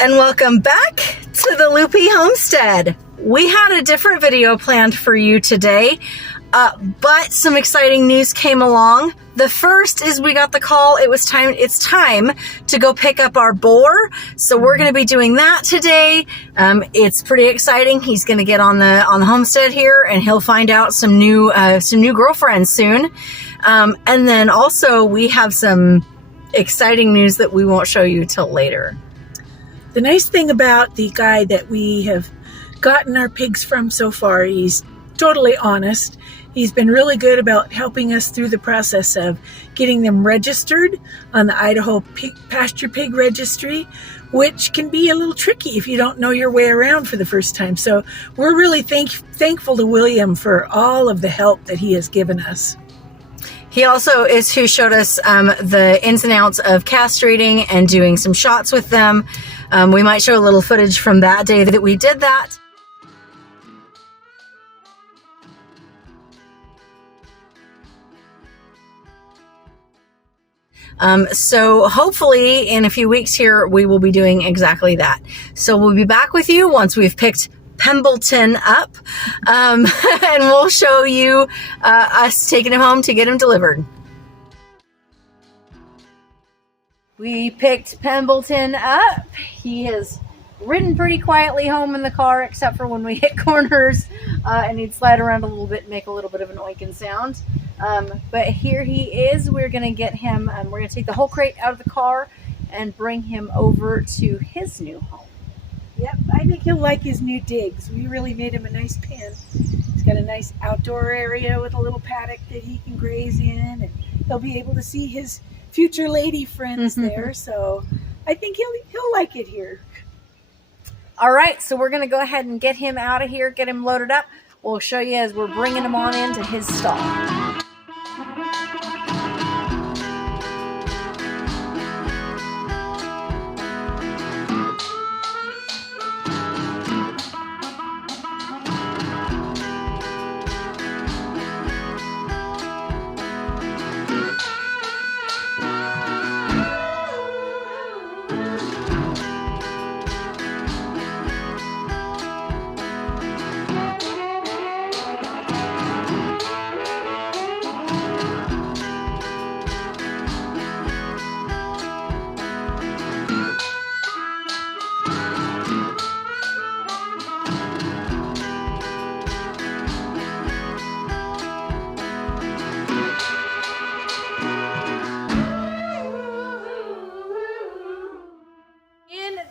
and welcome back to the Loopy Homestead. We had a different video planned for you today, but some exciting news came along. The first is we got the call. It's time to go pick up our boar. So we're going to be doing that today. It's pretty exciting. He's going to get on the homestead here, and he'll find out some new girlfriends soon. And then also we have some exciting news that we won't show you till later. The nice thing about the guy that we have gotten our pigs from so far, he's totally honest. He's been really good about helping us through the process of getting them registered on the Idaho Pasture Pig Registry, which can be a little tricky if you don't know your way around for the first time. So we're really thankful to William for all of the help that he has given us. He also is who showed us the ins and outs of castrating and doing some shots with them. We might show a little footage from that day that we did that. So hopefully in a few weeks here, we will be doing exactly that. So we'll be back with you once we've picked Pembleton up, and we'll show you us taking him home to get him delivered. We picked Pembleton up. He has ridden pretty quietly home in the car, except for when we hit corners, and he'd slide around a little bit and make a little bit of an oinking sound. But here he is. We're going to get him, we're going to take the whole crate out of the car and bring him over to his new home. Yep, I think he'll like his new digs. We really made him a nice pen. He's got a nice outdoor area with a little paddock that he can graze in, and he'll be able to see his future lady friends there. So I think he'll like it here. All right, so we're going to go ahead and get him out of here, get him loaded up. We'll show you as we're bringing him on into his stall.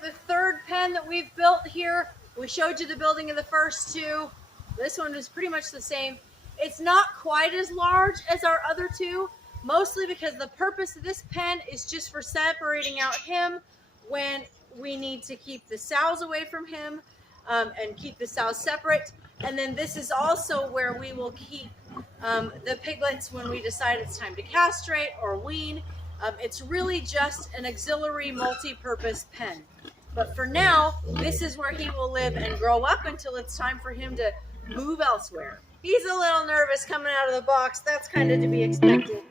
The third pen that we've built here, we showed you the building of the first two. This one is pretty much the same. It's not quite as large as our other two, mostly because the purpose of this pen is just for separating out him when we need to keep the sows away from him, and keep the sows separate. And then this is also where we will keep the piglets when we decide it's time to castrate or wean. It's really just an auxiliary multi-purpose pen. But for now, this is where he will live and grow up until it's time for him to move elsewhere. He's a little nervous coming out of the box. That's kind of to be expected.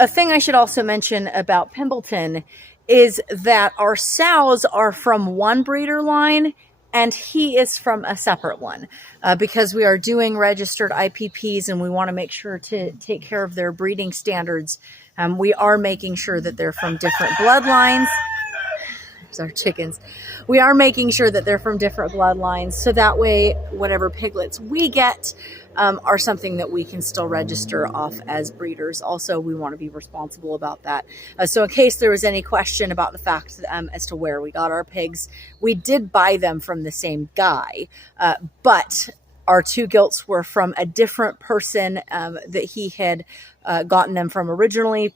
a thing I should also mention about Pembleton is that our sows are from one breeder line and he is from a separate one, because we are doing registered IPPs and we want to make sure to take care of their breeding standards. We are making sure that they're from different bloodlines. Our chickens. We are making sure that they're from different bloodlines, so that way whatever piglets we get are something that we can still register off as breeders. Also, we want to be responsible about that. So in case there was any question about the fact as to where we got our pigs, we did buy them from the same guy, but our 2 gilts were from a different person that he had gotten them from originally.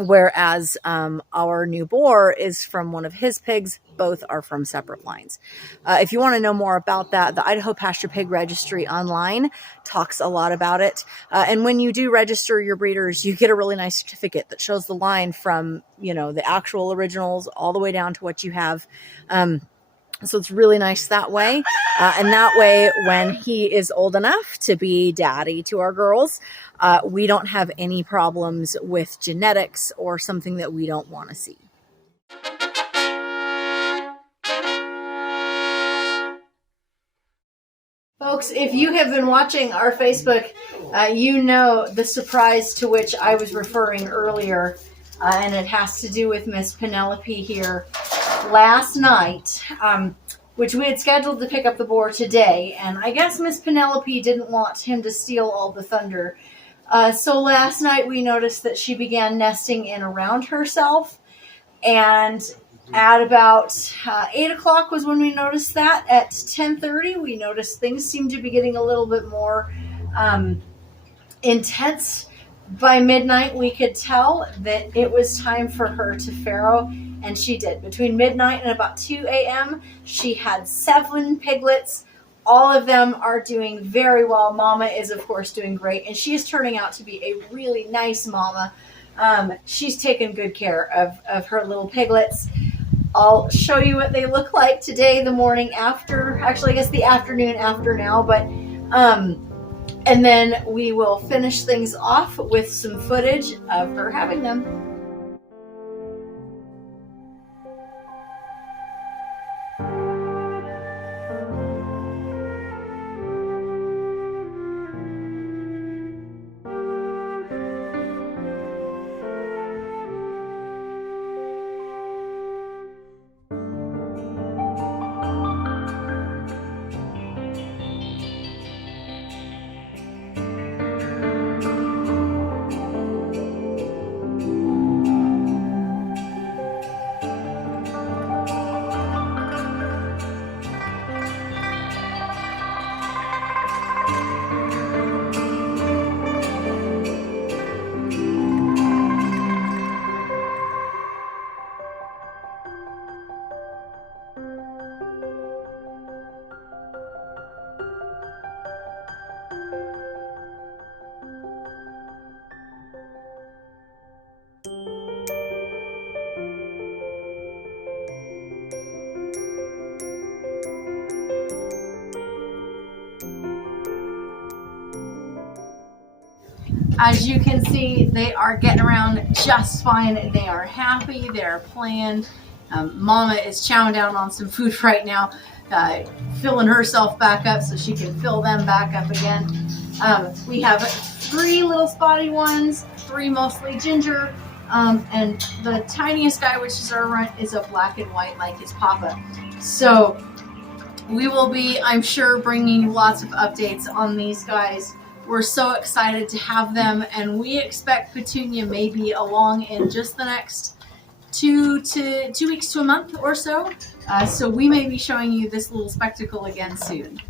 Whereas our new boar is from one of his pigs. Both are from separate lines. If you want to know more about that, the Idaho Pasture Pig Registry online talks a lot about it. And when you do register your breeders, you get a really nice certificate that shows the line from, you know, the actual originals all the way down to what you have. So it's really nice that way. And that way, when he is old enough to be daddy to our girls, we don't have any problems with genetics or something that we don't want to see. Folks, if you have been watching our Facebook, you know the surprise to which I was referring earlier, and it has to do with Miss Penelope here. Last night, which we had scheduled to pick up the boar today, and I guess Miss Penelope didn't want him to steal all the thunder. So last night we noticed that she began nesting in around herself, and at about 8 o'clock was when we noticed that. At 10:30 we noticed things seemed to be getting a little bit more intense. By midnight we could tell that it was time for her to farrow, and she did. Between midnight and about 2 a.m. she had 7 piglets. All of them are doing very well. Mama is, of course, doing great, and she is turning out to be a really nice mama. She's taken good care of her little piglets. I'll show you what they look like today, the morning after. Actually, I guess the afternoon after now, but and then we will finish things off with some footage of her having them. As you can see, they are getting around just fine. They are happy. They are playing. Mama is chowing down on some food right now, filling herself back up so she can fill them back up again. We have 3 little spotty ones, 3 mostly ginger, and the tiniest guy, which is our runt, is a black and white like his papa. So we will be, I'm sure, bringing you lots of updates on these guys. We're so excited to have them, and we expect Petunia may be along in just the next 2 weeks to a month or so. So we may be showing you this little spectacle again soon.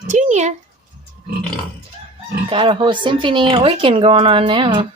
Petunia. Got a whole symphony of waking going on now.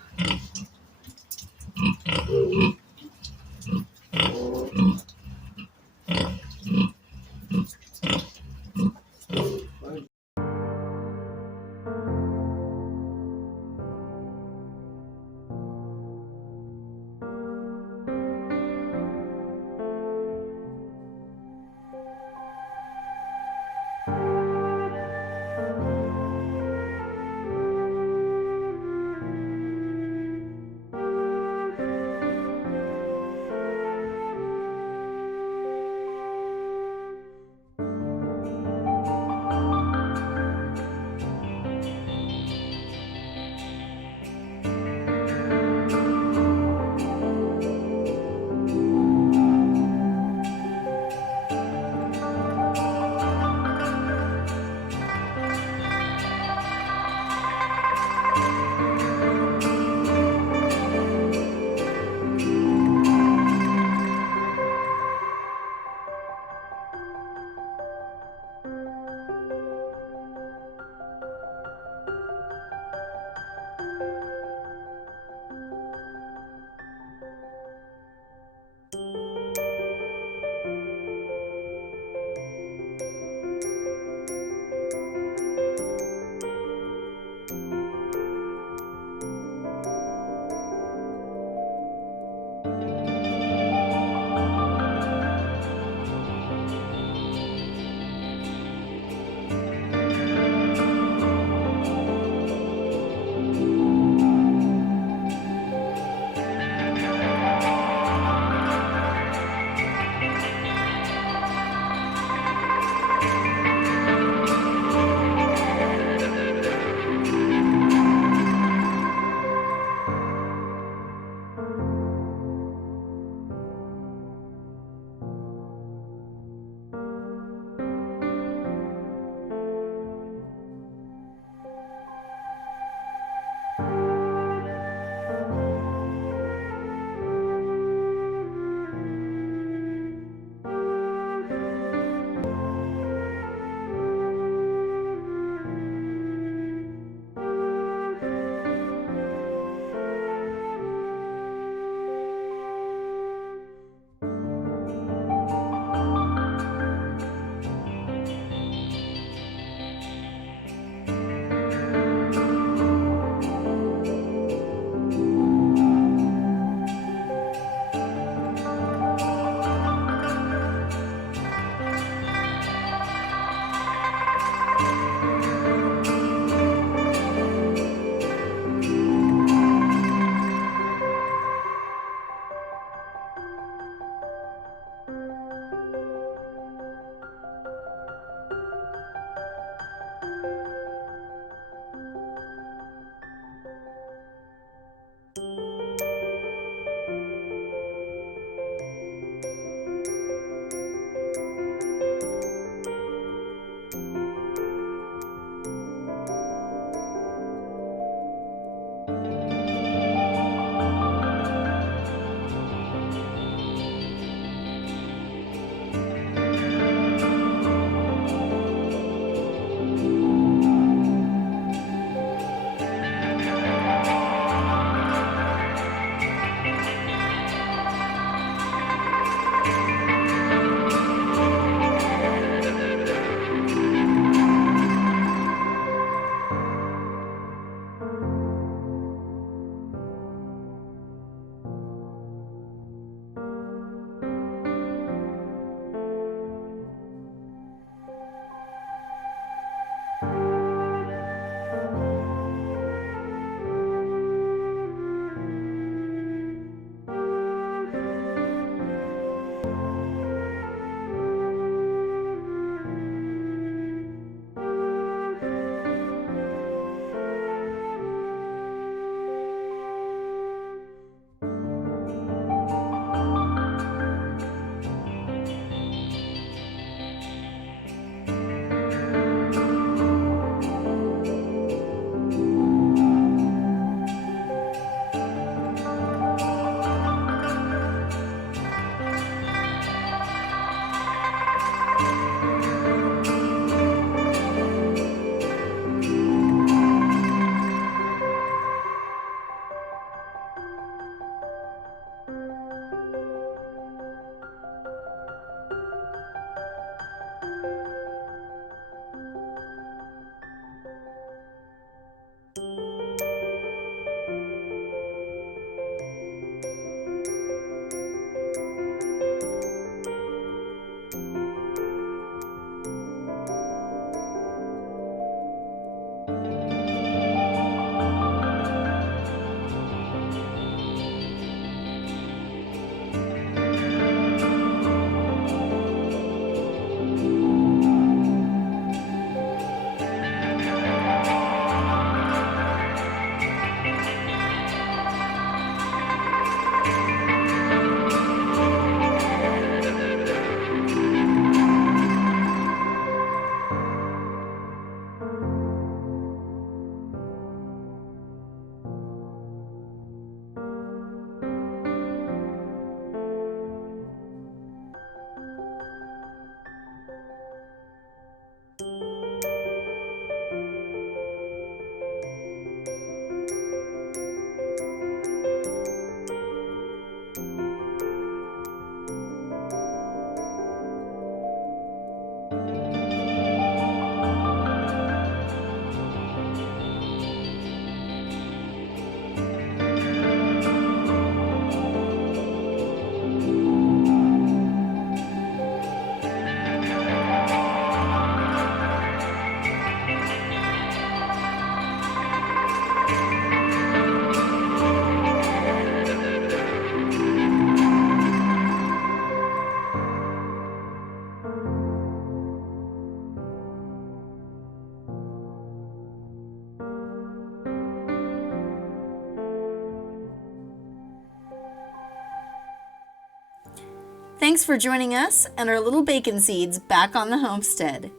Thanks for joining us and our little bacon seeds back on the homestead.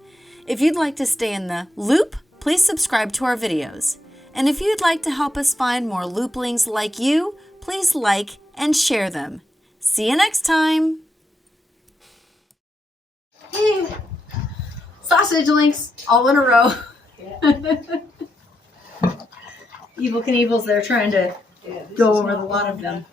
If you'd like to stay in the loop, please subscribe to our videos. And if you'd like to help us find more looplings like you, please like and share them. See you next time! Yay. Sausage links all in a row. Evil Knievel's there trying to go over a lot of them.